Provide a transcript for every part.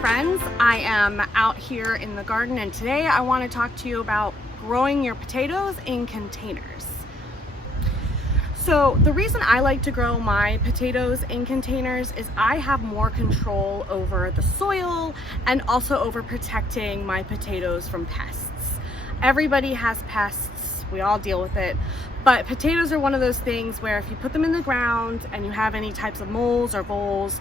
friends. I am out here in the garden, and today I want to talk to you about growing your potatoes in containers. So the reason I like to grow my potatoes in containers is I have more control over the soil and also over protecting my potatoes from pests. Everybody has pests, we all deal with it, but potatoes are one of those things where if you put them in the ground and you have any types of moles or voles,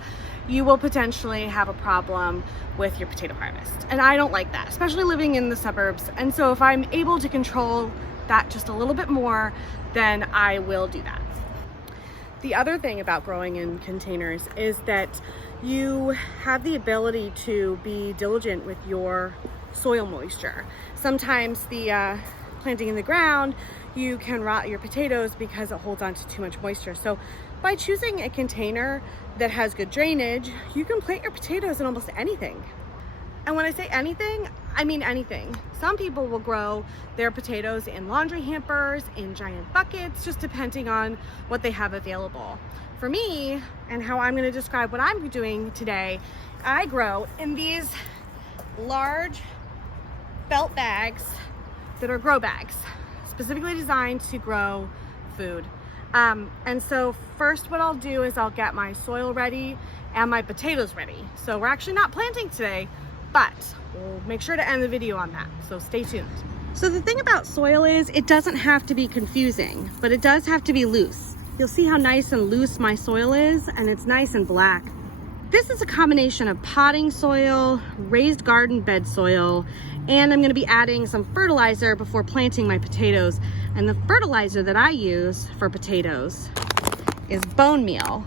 you will potentially have a problem with your potato harvest. And I don't like that, especially living in the suburbs. And so if I'm able to control that just a little bit more, then I will do that. The other thing about growing in containers is that you have the ability to be diligent with your soil moisture. Sometimes the planting in the ground, you can rot your potatoes because it holds on to too much moisture. So by choosing a container that has good drainage, you can plant your potatoes in almost anything. And when I say anything, I mean anything. Some people will grow their potatoes in laundry hampers, in giant buckets, just depending on what they have available. For me, and how I'm going to describe what I'm doing today, I grow in these large belt bags that are grow bags, specifically designed to grow food. And so first what I'll do is I'll get my soil ready and my potatoes ready. So we're actually not planting today, but we'll make sure to end the video on that, so stay tuned. So the thing about soil is it doesn't have to be confusing, but it does have to be loose. You'll see how nice and loose my soil is, and it's nice and black. This is a combination of potting soil, raised garden bed soil, and I'm going to be adding some fertilizer before planting my potatoes. And the fertilizer that I use for potatoes is bone meal.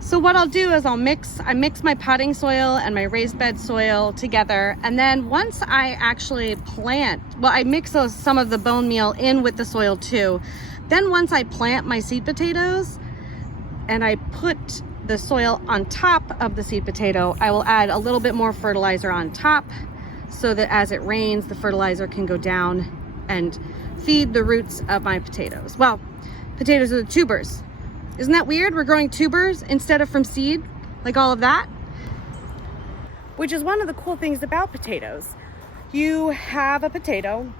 So what I'll do is I mix my potting soil and my raised bed soil together, and then once I actually plant, well, I mix some of the bone meal in with the soil too. Then once I plant my seed potatoes and I put the soil on top of the seed potato, I will add a little bit more fertilizer on top so that as it rains, the fertilizer can go down and feed the roots of my potatoes. Well, potatoes are the tubers. Isn't that weird? We're growing tubers instead of from seed, like all of that. Which is one of the cool things about potatoes. You have a potato,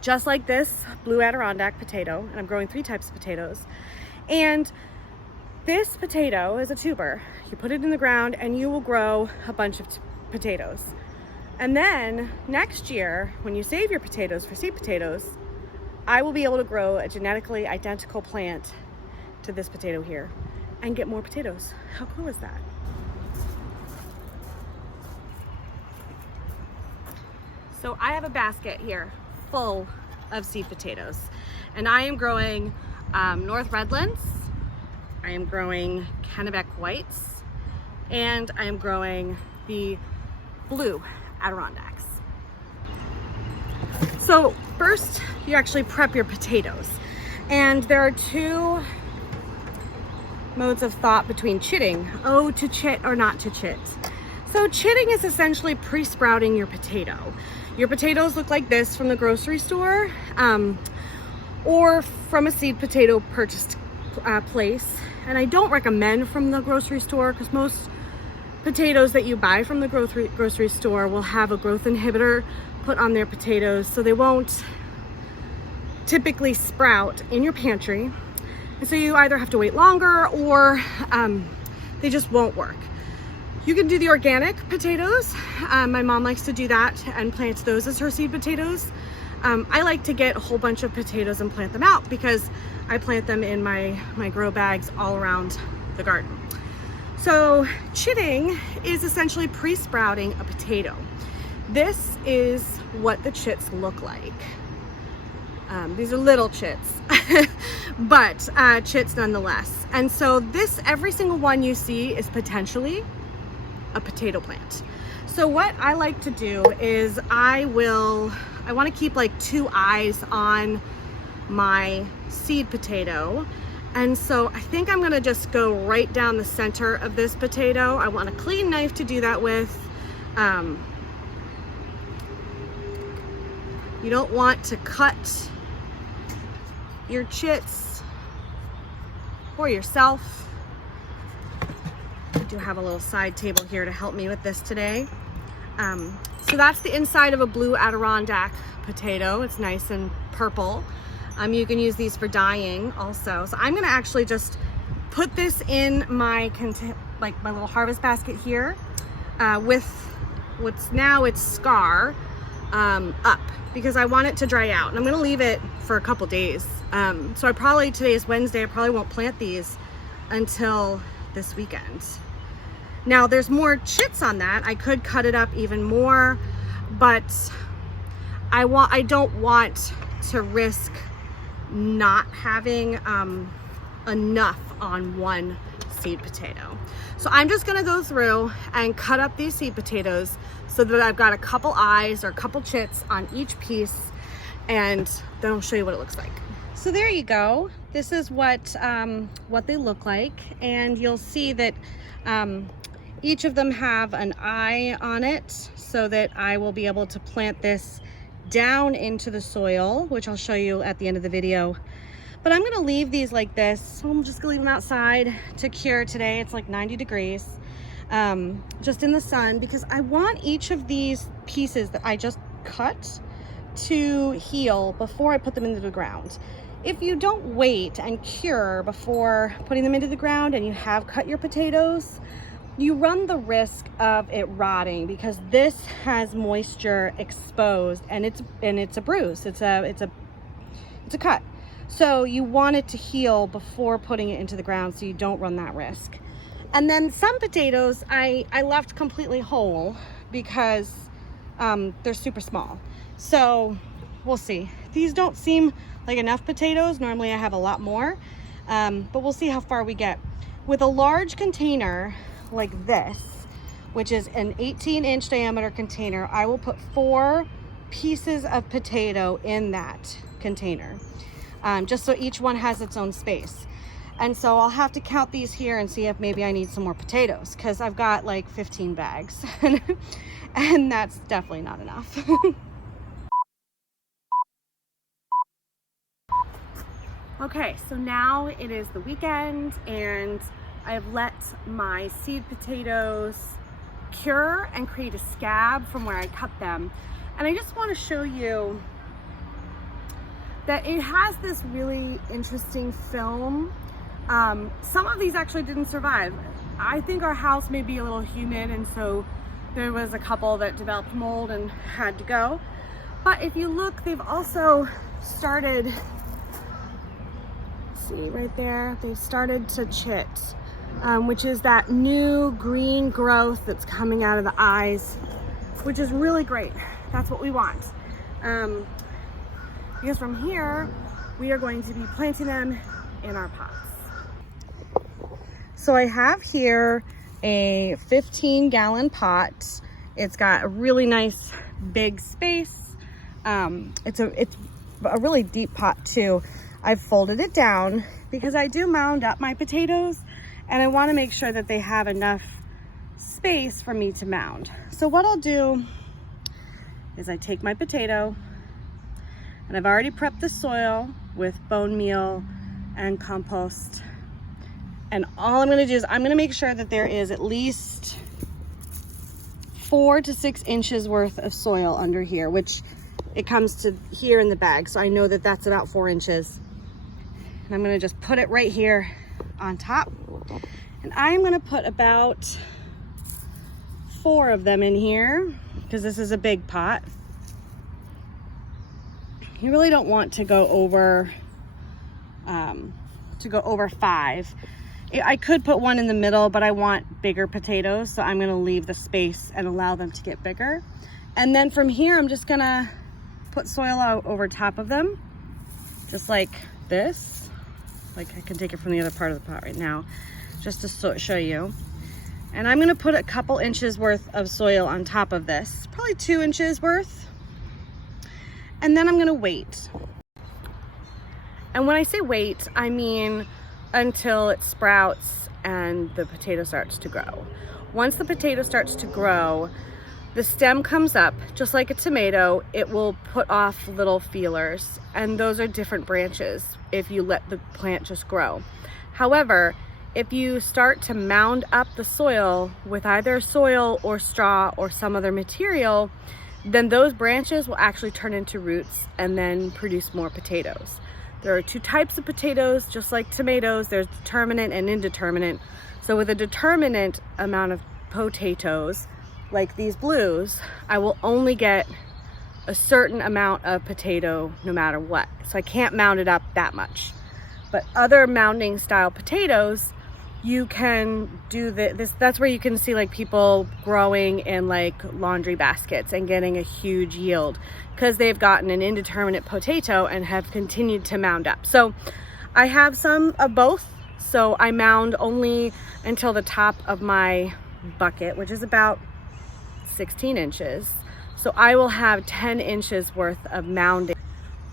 just like this blue Adirondack potato, and I'm growing 3 types of potatoes. And this potato is a tuber. You put it in the ground and you will grow a bunch of potatoes. And then next year, when you save your potatoes for seed potatoes, I will be able to grow a genetically identical plant to this potato here and get more potatoes. How cool is that? So I have a basket here full of seed potatoes, and I am growing North Redlands, I am growing Kennebec Whites, and I am growing the blue Adirondacks. So first, you actually prep your potatoes. And there are 2 modes of thought between chitting. Oh, to chit or not to chit. So chitting is essentially pre-sprouting your potato. Your potatoes look like this from the grocery store, or from a seed potato purchased place. And I don't recommend from the grocery store because most potatoes that you buy from the grocery store will have a growth inhibitor put on their potatoes, so they won't typically sprout in your pantry. And so you either have to wait longer or they just won't work. You can do the organic potatoes. My mom likes to do that and plant those as her seed potatoes. I like to get a whole bunch of potatoes and plant them out because I plant them in my grow bags all around the garden. So chitting is essentially pre-sprouting a potato. This is what the chits look like. These are little chits, but chits nonetheless. And so this, every single one you see is potentially a potato plant. So what I like to do is I want to keep like 2 eyes on my seed potato. And so I think I'm gonna just go right down the center of this potato. I want a clean knife to do that with. You don't want to cut your chits or yourself. do have a little side table here to help me with this today. So that's the inside of a blue Adirondack potato. It's nice and purple. You can use these for dyeing also. So I'm gonna actually just put this in my my little harvest basket here with what's now its scar up, because I want it to dry out, and I'm gonna leave it for a couple days. So today is Wednesday, I probably won't plant these until this weekend. Now there's more chits on that. I could cut it up even more, but I don't want to risk not having enough on one seed potato. So I'm just gonna go through and cut up these seed potatoes so that I've got a couple eyes or a couple chits on each piece, and then I'll show you what it looks like. So there you go. This is what they look like, and you'll see that each of them have an eye on it so that I will be able to plant this down into the soil, which I'll show you at the end of the video. But I'm gonna leave these like this. So I'm just gonna leave them outside to cure today. It's like 90 degrees, just in the sun, because I want each of these pieces that I just cut to heal before I put them into the ground. If you don't wait and cure before putting them into the ground and you have cut your potatoes, you run the risk of it rotting, because this has moisture exposed, and it's a bruise. It's a cut. So you want it to heal before putting it into the ground so you don't run that risk. And then some potatoes I left completely whole because they're super small. So we'll see. These don't seem like enough potatoes. Normally I have a lot more, but we'll see how far we get. With a large container like this, which is an 18-inch diameter container, I will put 4 pieces of potato in that container, just so each one has its own space. And so I'll have to count these here and see if maybe I need some more potatoes, because I've got like 15 bags and that's definitely not enough. Okay, so now it is the weekend, and I've let my seed potatoes cure and create a scab from where I cut them. And I just want to show you that it has this really interesting film. Some of these actually didn't survive. I think our house may be a little humid, and so there was a couple that developed mold and had to go. But if you look, they've also started, see right there, they started to chit. Which is that new green growth that's coming out of the eyes, which is really great. That's what we want. Because from here, we are going to be planting them in our pots. So I have here a 15-gallon pot. It's got a really nice big space. It's a really deep pot too. I've folded it down because I do mound up my potatoes, and I want to make sure that they have enough space for me to mound. So what I'll do is I take my potato, and I've already prepped the soil with bone meal and compost. And all I'm gonna do is I'm gonna make sure that there is at least 4 to 6 inches worth of soil under here, which it comes to here in the bag. So I know that that's about 4 inches. And I'm gonna just put it right here on top, and I'm gonna put about 4 of them in here because this is a big pot. You really don't want to go over 5. I could put one in the middle, but I want bigger potatoes, so I'm gonna leave the space and allow them to get bigger. And then from here, I'm just gonna put soil out over top of them, just like this. Like, I can take it from the other part of the pot right now, just to show you. And I'm gonna put a couple inches worth of soil on top of this, probably 2 inches worth. And then I'm gonna wait. And when I say wait, I mean until it sprouts and the potato starts to grow. Once the potato starts to grow, the stem comes up, just like a tomato. It will put off little feelers, and those are different branches if you let the plant just grow. However, If you start to mound up the soil with either soil or straw or some other material, then those branches will actually turn into roots and then produce more potatoes. There are two types of potatoes, just like tomatoes. There's determinate and indeterminate. So with a determinate amount of potatoes, like these blues, I will only get a certain amount of potato no matter what. So I can't mound it up that much. But other mounding style potatoes, you can do this. That's where you can see like people growing in like laundry baskets and getting a huge yield because they've gotten an indeterminate potato and have continued to mound up. So I have some of both. So I mound only until the top of my bucket, which is about 16 inches. So I will have 10 inches worth of mounding.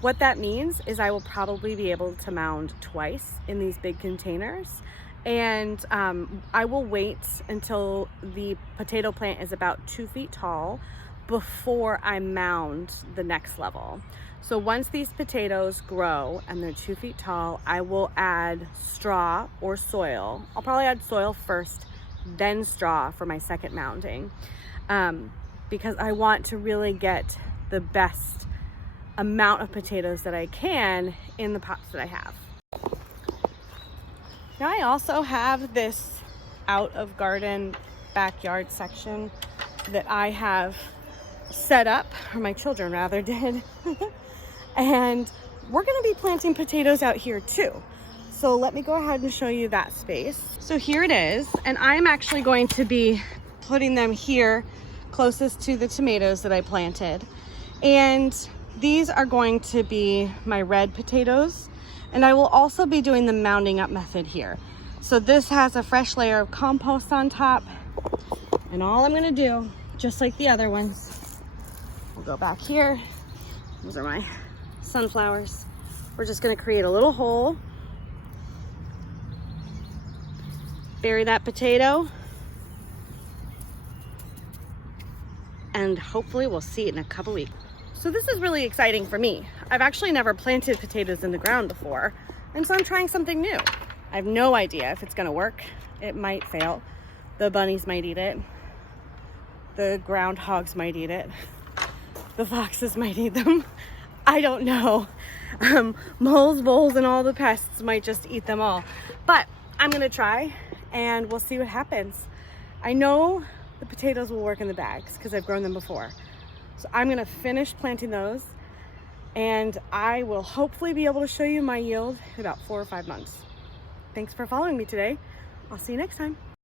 What that means is I will probably be able to mound twice in these big containers. And I will wait until the potato plant is about 2 feet tall before I mound the next level. So once these potatoes grow and they're 2 feet tall, I will add straw or soil. I'll probably add soil first, then straw for my second mounding, because I want to really get the best amount of potatoes that I can in the pots that I have. Now I also have this out of garden backyard section that I have set up, or my children rather did. And we're gonna be planting potatoes out here too. So let me go ahead and show you that space. So here it is, and I'm actually going to be putting them here closest to the tomatoes that I planted. And these are going to be my red potatoes. And I will also be doing the mounding up method here. So this has a fresh layer of compost on top. And all I'm gonna do, just like the other ones, we'll go back here. Those are my sunflowers. We're just gonna create a little hole. Bury that potato. And hopefully we'll see it in a couple weeks. So this is really exciting for me. I've actually never planted potatoes in the ground before, and so I'm trying something new. I have no idea if it's gonna work. It might fail. The bunnies might eat it. The groundhogs might eat it. The foxes might eat them. I don't know. Moles, voles, and all the pests might just eat them all. But I'm gonna try, and we'll see what happens. I know the potatoes will work in the bags because I've grown them before. So I'm gonna finish planting those, and I will hopefully be able to show you my yield in about 4 or 5 months. Thanks for following me today. I'll see you next time.